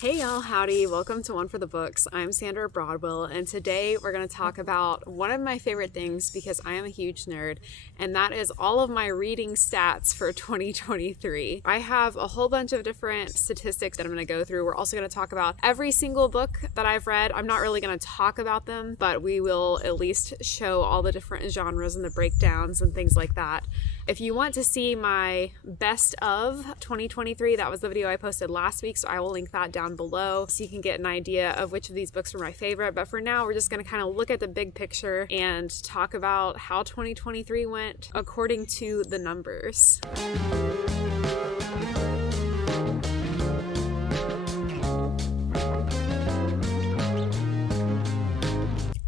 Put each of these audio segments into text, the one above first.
Hey y'all, howdy. Welcome to One for the Books. I'm Sandra Broadwell, and today we're going to talk about one of my favorite things because I am a huge nerd, and that is all of my reading stats for 2023. I have a whole bunch of different statistics that I'm going to go through. We're also going to talk about every single book that I've read. I'm not really going to talk about them, but we will at least show all the different genres and the breakdowns and things like that. If you want to see my best of 2023, that was the video I posted last week, so I will link that down below so you can get an idea of which of these books were my favorite. But for now, we're just going to kind of look at the big picture and talk about how 2023 went according to the numbers.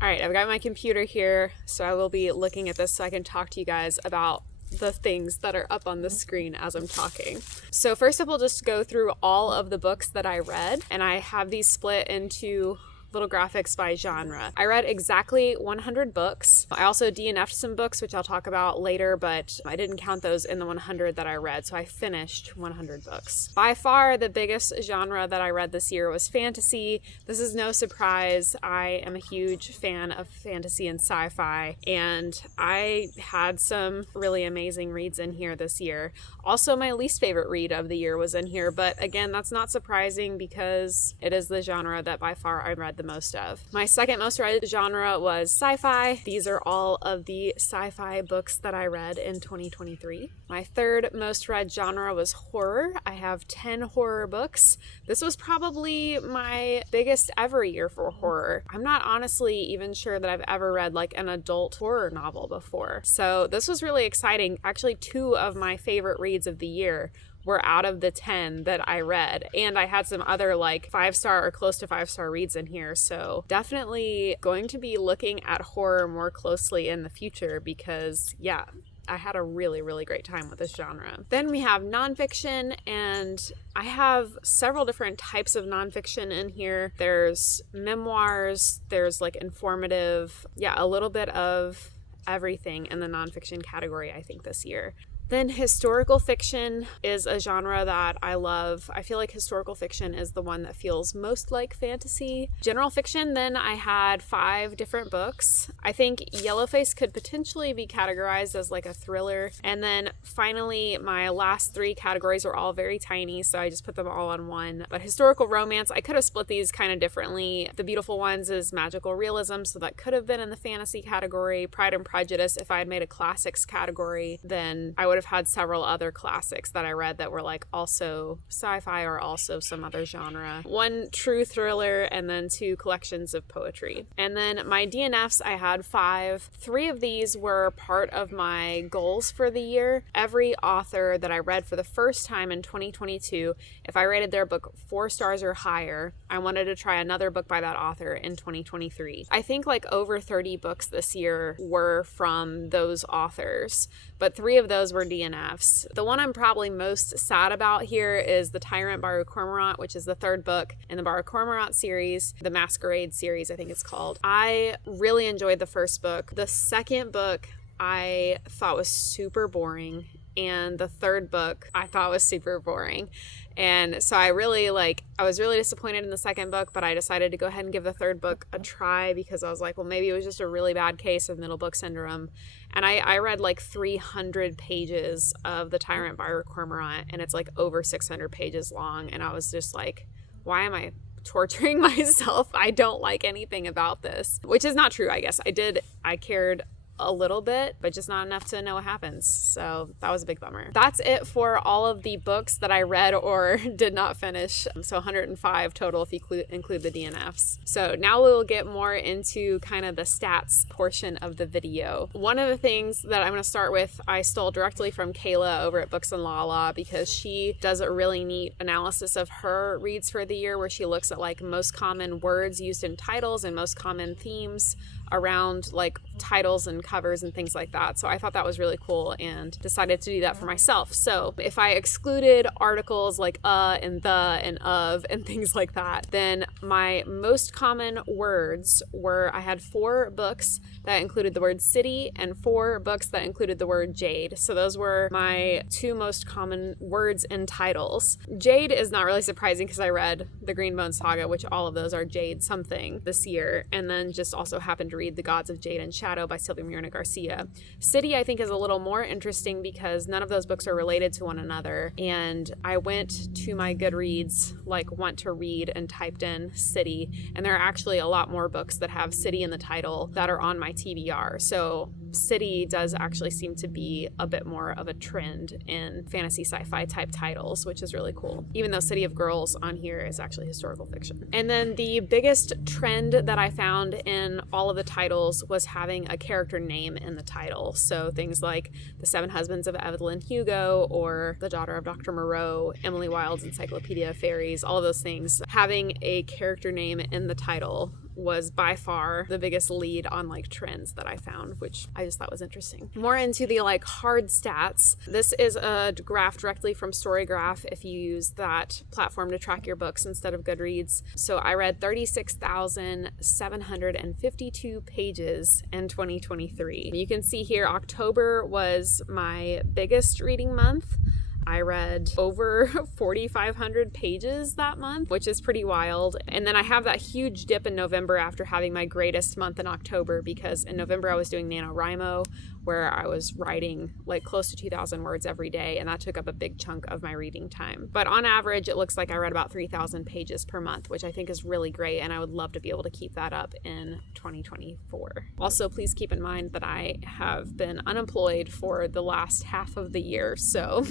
All right, I've got my computer here, so I will be looking at this so I can talk to you guys about the things that are up on the screen as I'm talking. So first up, we'll just go through all of the books that I read, and I have these split into little graphics by genre. I read exactly 100 books. I also DNF'd some books, which I'll talk about later, but I didn't count those in the 100 that I read, so I finished 100 books. By far, the biggest genre that I read this year was fantasy. This is no surprise. I am a huge fan of fantasy and sci-fi, and I had some really amazing reads in here this year. Also, my least favorite read of the year was in here, but again, that's not surprising because it is the genre that by far I read the most of. My second most read genre was sci-fi. These are all of the sci-fi books that I read in 2023. My third most read genre was horror. I have 10 horror books. This was probably my biggest ever year for horror. I'm not honestly even sure that I've ever read like an adult horror novel before. So this was really exciting. Actually, 2 of my favorite reads of the year were out of the 10 that I read. And I had some other like 5-star or close to 5-star reads in here. So definitely going to be looking at horror more closely in the future because yeah, I had a really, really great time with this genre. Then we have nonfiction, and I have several different types of nonfiction in here. There's memoirs, there's like informative, a little bit of everything in the nonfiction category, I think, this year. Then historical fiction is a genre that I love. I feel like historical fiction is the one that feels most like fantasy. General fiction, then I had 5 different books. I think Yellowface could potentially be categorized as like a thriller. And then finally, my last 3 categories are all very tiny, so I just put them all on one. But historical romance, I could have split these kind of differently. The Beautiful Ones is magical realism, so that could have been in the fantasy category. Pride and Prejudice, if I had made a classics category, then I would have had several other classics that I read that were like also sci-fi or also some other genre. 1 true thriller and then 2 collections of poetry. And then my DNFs, I had 5. 3 of these were part of my goals for the year. Every author that I read for the first time in 2022, if I rated their book 4 stars or higher, I wanted to try another book by that author in 2023. I think like over 30 books this year were from those authors, but 3 of those were DNFs. The one I'm probably most sad about here is The Tyrant by Cormorant, which is the 3rd book in the Bar Cormorant series, the Masquerade series, I think it's called. I really enjoyed the first book. The second book I thought was super boring, and the 3rd book I thought was super boring. And so I was really disappointed in the 2nd book, but I decided to go ahead and give the 3rd book a try because I was like, well, maybe it was just a really bad case of middle book syndrome. And I read like 300 pages of The Tyrant by Cormorant, and it's like over 600 pages long. And I was just like, why am I torturing myself? I don't like anything about this, which is not true, I guess. I cared a little bit, but just not enough to know what happens. So that was a big bummer. That's it for all of the books that I read or did not finish. So 105 total if you include the DNFs. So now we'll get more into kind of the stats portion of the video. One of the things that I'm going to start with, I stole directly from Kayla over at Books and Lala because she does a really neat analysis of her reads for the year where she looks at like most common words used in titles and most common themes around like titles and covers and things like that. So I thought that was really cool and decided to do that for myself. So if I excluded articles like and the and of and things like that, then my most common words were, I had 4 books that included the word city and 4 books that included the word jade. So those were my 2 most common words in titles. Jade is not really surprising because I read the Greenbone Saga, which all of those are jade something this year, and then just also happened to read The Gods of Jade and Shadow by Sylvia Mirna Garcia. City, I think, is a little more interesting because none of those books are related to one another, and I went to my Goodreads, like want to read, and typed in city, and there are actually a lot more books that have city in the title that are on my TBR. So city does actually seem to be a bit more of a trend in fantasy sci-fi type titles, which is really cool, even though City of Girls on here is actually historical fiction. And then the biggest trend that I found in all of the titles was having a character name in the title. So things like The Seven Husbands of Evelyn Hugo or The Daughter of Dr. Moreau, Emily Wilde's Encyclopedia of Fairies, all of those things. Having a character name in the title was by far the biggest lead on like trends that I found, which I just thought was interesting. More into the like hard stats. This is a graph directly from Storygraph if you use that platform to track your books instead of Goodreads. So I read 36,752 pages in 2023. You can see here October was my biggest reading month. I read over 4,500 pages that month, which is pretty wild. And then I have that huge dip in November after having my greatest month in October, because in November I was doing NaNoWriMo, where I was writing like close to 2,000 words every day, and that took up a big chunk of my reading time. But on average, it looks like I read about 3,000 pages per month, which I think is really great, and I would love to be able to keep that up in 2024. Also, please keep in mind that I have been unemployed for the last half of the year, so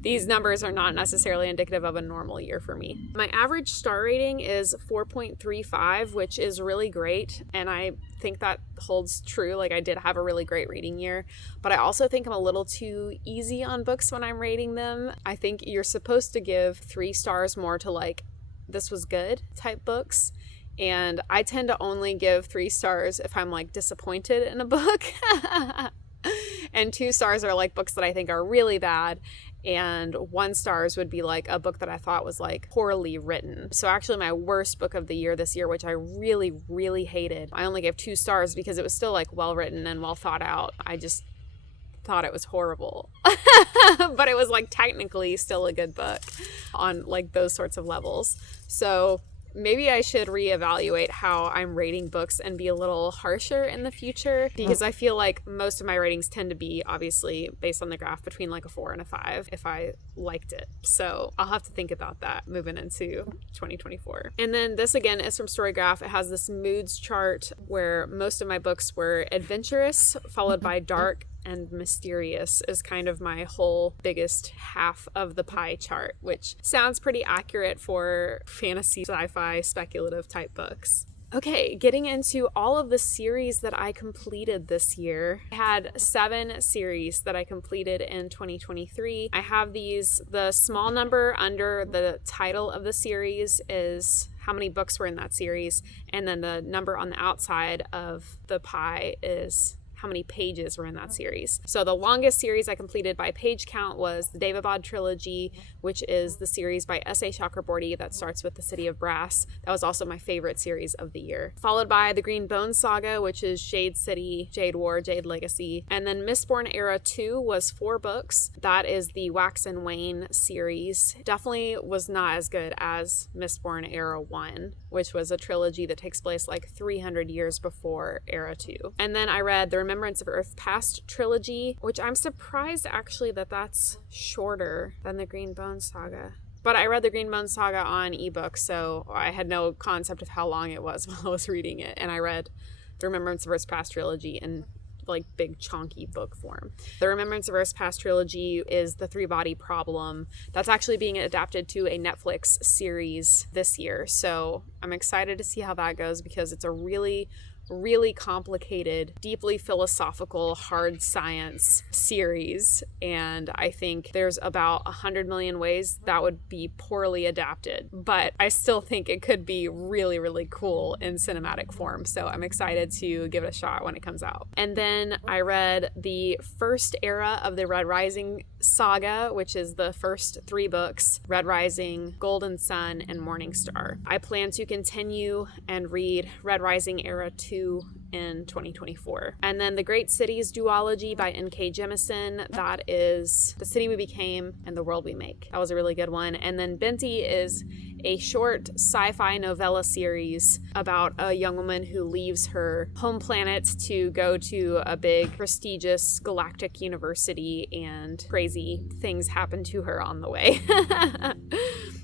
these numbers are not necessarily indicative of a normal year for me. My average star rating is 4.35, which is really great, and I think that holds true. Like, I did have a really great reading year, but I also think I'm a little too easy on books when I'm rating them. I think you're supposed to give 3 stars more to like, this was good type books. And I tend to only give 3 stars if I'm like disappointed in a book. And 2 stars are like books that I think are really bad. And 1 stars would be like a book that I thought was like poorly written. So actually my worst book of the year this year, which I really, really hated, I only gave 2 stars because it was still like well written and well thought out. I just thought it was horrible. But it was like technically still a good book on like those sorts of levels. So maybe I should reevaluate how I'm rating books and be a little harsher in the future, because I feel like most of my ratings tend to be obviously based on the graph between like a 4 and a 5 if I liked it. So I'll have to think about that moving into 2024. And then this again is from Storygraph. It has this moods chart where most of my books were adventurous, followed by dark, and mysterious is kind of my whole biggest half of the pie chart, which sounds pretty accurate for fantasy, sci-fi, speculative type books. Okay, getting into all of the series that I completed this year. I had 7 series that I completed in 2023. I have these, the small number under the title of the series is how many books were in that series, and then the number on the outside of the pie is how many pages were in that series. So the longest series I completed by page count was the Devabad trilogy, which is the series by S.A. Chakraborty that starts with the City of Brass. That was also my favorite series of the year. Followed by the Green Bone Saga, which is Jade City, Jade War, Jade Legacy. And then Mistborn Era 2 was 4 books. That is the Wax and Wane series. Definitely was not as good as Mistborn Era 1, which was a trilogy that takes place like 300 years before Era 2. And then I read the Remembrance of Earth Past trilogy, which I'm surprised actually that that's shorter than the Green Bone Saga. But I read the Green Bone Saga on ebook, so I had no concept of how long it was while I was reading it. And I read the Remembrance of Earth Past trilogy in like big chunky book form. The Remembrance of Earth Past trilogy is the 3-body problem that's actually being adapted to a Netflix series this year. So I'm excited to see how that goes, because it's a really really complicated, deeply philosophical, hard science series. And I think there's about 100 million ways that would be poorly adapted. But I still think it could be really, really cool in cinematic form. So I'm excited to give it a shot when it comes out. And then I read the first era of the Red Rising saga, which is the first 3 books, Red Rising, Golden Sun, and Morning Star. I plan to continue and read Red Rising Era 2 in 2024. And then The Great Cities duology by N.K. Jemisin, that is The City We Became and The World We Make. That was a really good one. And then Binti is a short sci-fi novella series about a young woman who leaves her home planet to go to a big, prestigious galactic university, and crazy things happen to her on the way.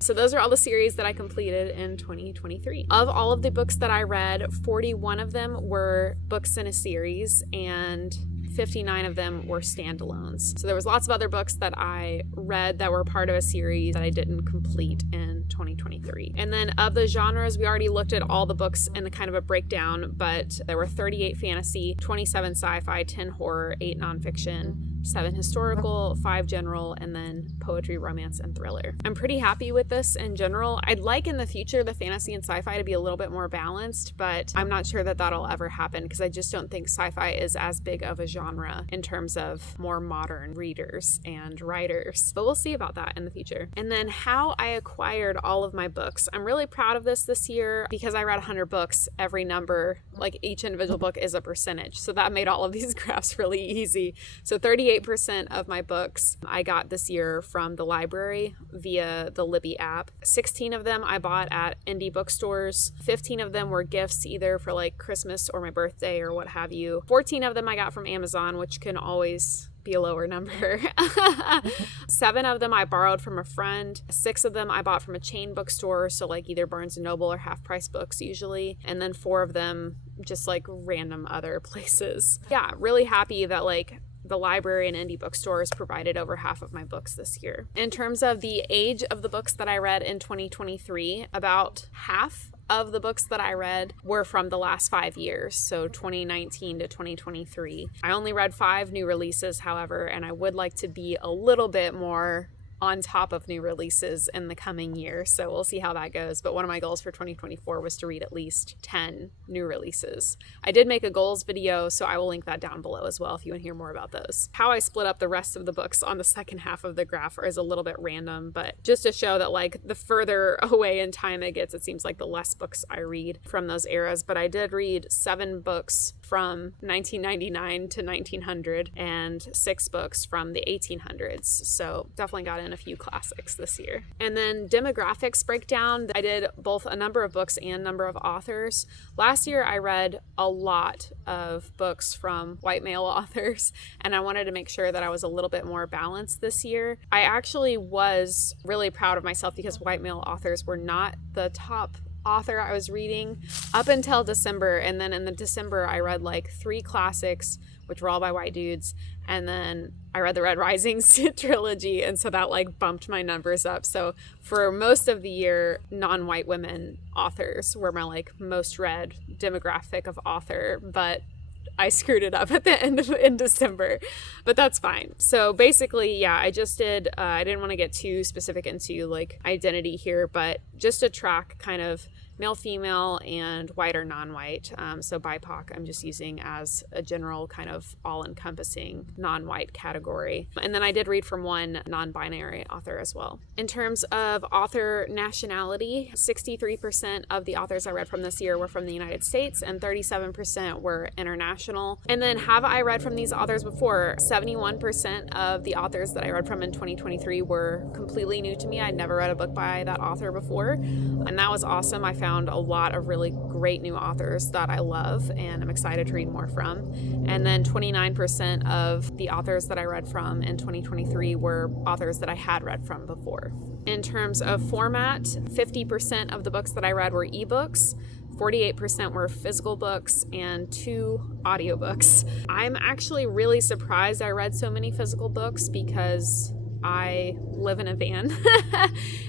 So those are all the series that I completed in 2023. Of all of the books that I read, 41 of them were books in a series, and 59 of them were standalones. So there was lots of other books that I read that were part of a series that I didn't complete in 2023. And then of the genres, we already looked at all the books in the kind of a breakdown, but there were 38 fantasy, 27 sci-fi, 10 horror, 8 nonfiction, 7 historical, 5 general, and then poetry, romance, and thriller. I'm pretty happy with this in general. I'd like in the future the fantasy and sci-fi to be a little bit more balanced, but I'm not sure that that'll ever happen because I just don't think sci-fi is as big of a genre in terms of more modern readers and writers. But we'll see about that in the future. And then how I acquired all of my books. I'm really proud of this year because I read 100 books. Every number, like each individual book, is a percentage. So that made all of these graphs really easy. So 38% of my books I got this year from the library via the Libby app. 16 of them I bought at indie bookstores. 15 of them were gifts either for like Christmas or my birthday or what have you. 14 of them I got from Amazon, which can always be a lower number. 7 of them I borrowed from a friend. 6 of them I bought from a chain bookstore, so like either Barnes & Noble or Half Price Books usually. And then 4 of them just like random other places. Yeah, really happy that like the library and indie bookstores provided over half of my books this year. In terms of the age of the books that I read in 2023, about half of the books that I read were from the last 5 years, so 2019 to 2023. I only read 5 new releases, however, and I would like to be a little bit more on top of new releases in the coming year, so we'll see how that goes. But one of my goals for 2024 was to read at least 10 new releases. I did make a goals video, so I will link that down below as well if you want to hear more about those. How I split up the rest of the books on the second half of the graph is a little bit random, but just to show that like the further away in time it gets, it seems like the less books I read from those eras. But I did read 7 books from 1999 to 1900 and 6 books from the 1800s, so definitely got in a few classics this year. And then demographics breakdown, I did both a number of books and number of authors. Last year I read a lot of books from white male authors, and I wanted to make sure that I was a little bit more balanced this year. I actually was really proud of myself because white male authors were not the top author I was reading up until December, and then in the December I read like 3 classics, which were all by white dudes, and then I read the Red Risings trilogy, and so that like bumped my numbers up. So for most of the year, non-white women authors were my like most read demographic of author, but I screwed it up at the end of in December, but that's fine. So basically, yeah, I just did, I didn't want to get too specific into like identity here, but just to track kind of male, female, and white or non-white. So BIPOC, I'm just using as a general kind of all-encompassing non-white category. And then I did read from 1 non-binary author as well. In terms of author nationality, 63% of the authors I read from this year were from the United States, and 37% were international. And then have I read from these authors before? 71% of the authors that I read from in 2023 were completely new to me. I'd never read a book by that author before, and that was awesome. I found a lot of really great new authors that I love and I'm excited to read more from. And then 29% of the authors that I read from in 2023 were authors that I had read from before. In terms of format, 50% of the books that I read were ebooks, 48% were physical books, and 2 audiobooks. I'm actually really surprised I read so many physical books because I live in a van.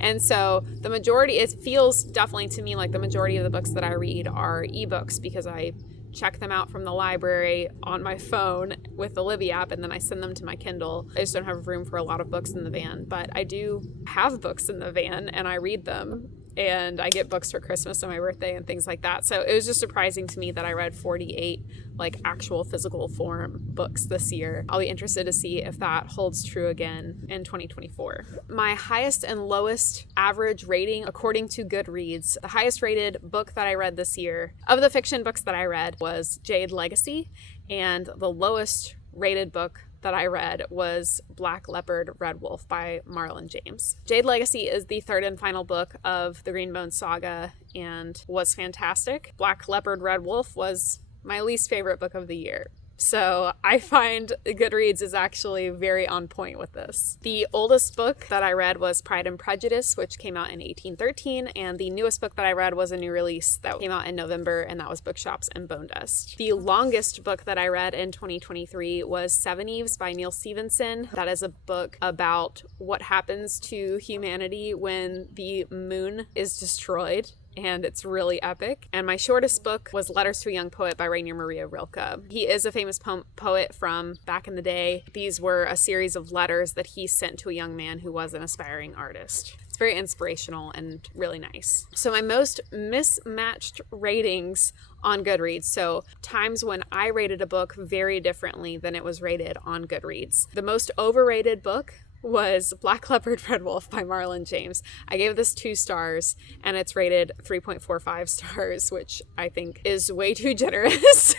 And so the majority, it feels definitely to me like the majority of the books that I read are ebooks because I check them out from the library on my phone with the Libby app, and then I send them to my Kindle. I just don't have room for a lot of books in the van, but I do have books in the van and I read them. And I get books for Christmas and my birthday and things like that. So it was just surprising to me that I read 48 like actual physical form books this year. I'll be interested to see if that holds true again in 2024. My highest and lowest average rating according to Goodreads, the highest rated book that I read this year of the fiction books that I read was Jade Legacy, and the lowest rated book that I read was Black Leopard Red Wolf by Marlon James. Jade Legacy is the third and final book of the Greenbone saga and was fantastic. Black Leopard Red Wolf was my least favorite book of the year. So I find Goodreads is actually very on point with this. The oldest book that I read was Pride and Prejudice, which came out in 1813, and the newest book that I read was a new release that came out in November, and that was Bookshops and Bone Dust. The longest book that I read in 2023 was Seven Eves by Neil Stephenson. That is a book about what happens to humanity when the moon is destroyed, and it's really epic. And my shortest book was Letters to a Young Poet by Rainer Maria Rilke. He is a famous poet from back in the day. These were a series of letters that he sent to a young man who was an aspiring artist. It's very inspirational and really nice. So my most mismatched ratings on Goodreads. So times when I rated a book very differently than it was rated on Goodreads. The most overrated book was Black Leopard Red Wolf by Marlon James. I gave this 2 stars and it's rated 3.45 stars, which I think is way too generous.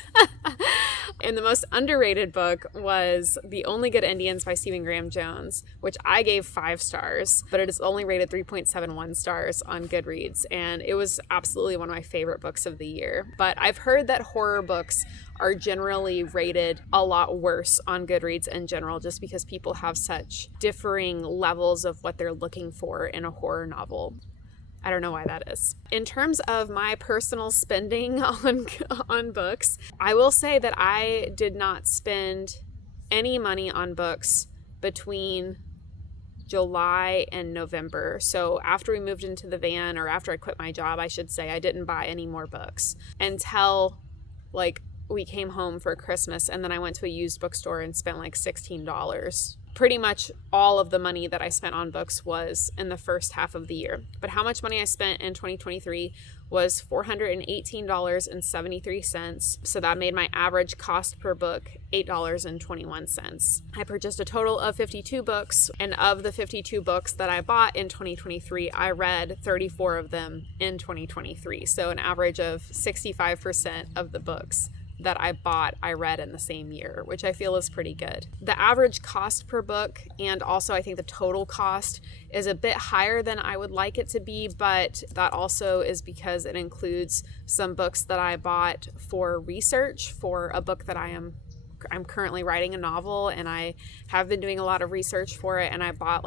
And the most underrated book was The Only Good Indians by Stephen Graham Jones, which I gave 5 stars, but it is only rated 3.71 stars on Goodreads. And it was absolutely one of my favorite books of the year. But I've heard that horror books are generally rated a lot worse on Goodreads in general, just because people have such differing levels of what they're looking for in a horror novel. I don't know why that is. In terms of my personal spending on books, I will say that I did not spend any money on books between July and November. So after we moved into the van, or after I quit my job, I should say, I didn't buy any more books until we came home for Christmas, and then I went to a used bookstore and spent like $16. Pretty much all of the money that I spent on books was in the first half of the year. But how much money I spent in 2023 was $418.73. So that made my average cost per book $8.21. I purchased a total of 52 books, and of the 52 books that I bought in 2023, I read 34 of them in 2023. So an average of 65% of the books that I bought, I read in the same year, which I feel is pretty good. The average cost per book, and also I think the total cost, is a bit higher than I would like it to be, but that also is because it includes some books that I bought for research for a book that I'm currently writing a novel, and I have been doing a lot of research for it, and I bought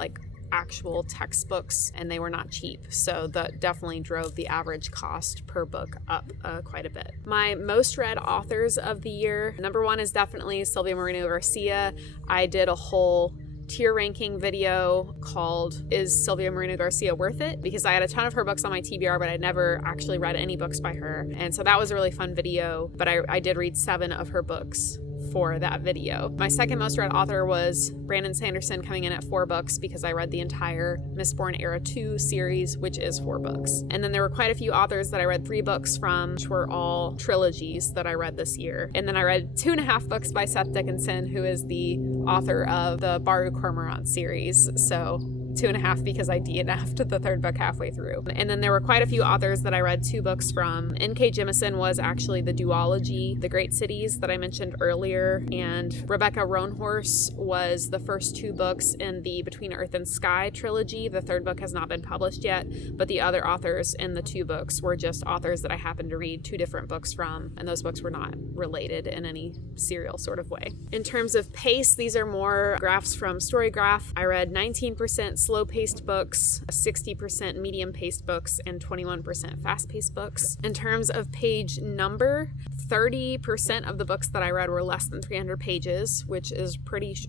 actual textbooks, and they were not cheap, so that definitely drove the average cost per book up quite a bit. My most read authors of the year, number 1 is definitely Sylvia Moreno Garcia. I did a whole tier ranking video called Is Sylvia Moreno Garcia Worth It? Because I had a ton of her books on my TBR, but I'd never actually read any books by her, and so that was a really fun video. But I did read 7 of her books for that video. My second most read author was Brandon Sanderson, coming in at 4 books, because I read the entire Mistborn Era 2 series, which is 4 books. And then there were quite a few authors that I read 3 books from, which were all trilogies that I read this year. And then I read 2.5 books by Seth Dickinson, who is the author of the Baru Cormorant series. So 2.5 because I DNF'd the 3rd book halfway through. And then there were quite a few authors that I read 2 books from. N.K. Jemisin was actually the duology, The Great Cities, that I mentioned earlier, and Rebecca Roanhorse was the first 2 books in the Between Earth and Sky trilogy. The 3rd book has not been published yet, but the other authors in the 2 books were just authors that I happened to read 2 different books from, and those books were not related in any serial sort of way. In terms of pace, these are more graphs from Storygraph. I read 19% slow-paced books, 60% medium-paced books, and 21% fast-paced books. In terms of page number, 30% of the books that I read were less than 300 pages, which is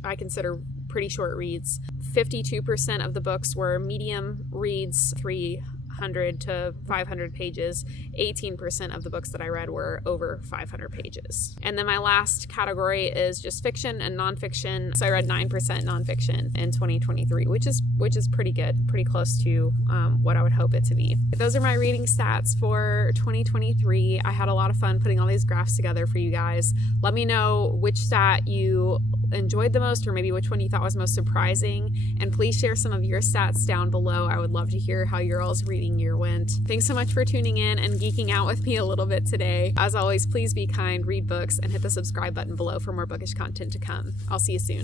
I consider pretty short reads. 52% of the books were medium reads, 400 to 500 pages. 18% of the books that I read were over 500 pages. And then my last category is just fiction and nonfiction. So I read 9% nonfiction in 2023, which is pretty good, pretty close to what I would hope it to be. Those are my reading stats for 2023. I had a lot of fun putting all these graphs together for you guys. Let me know which stat you enjoyed the most, or maybe which one you thought was most surprising, and please share some of your stats down below. I would love to hear how your all's reading year went. Thanks so much for tuning in and geeking out with me a little bit today. As always, please be kind, read books, and hit the subscribe button below for more bookish content to come. I'll see you soon.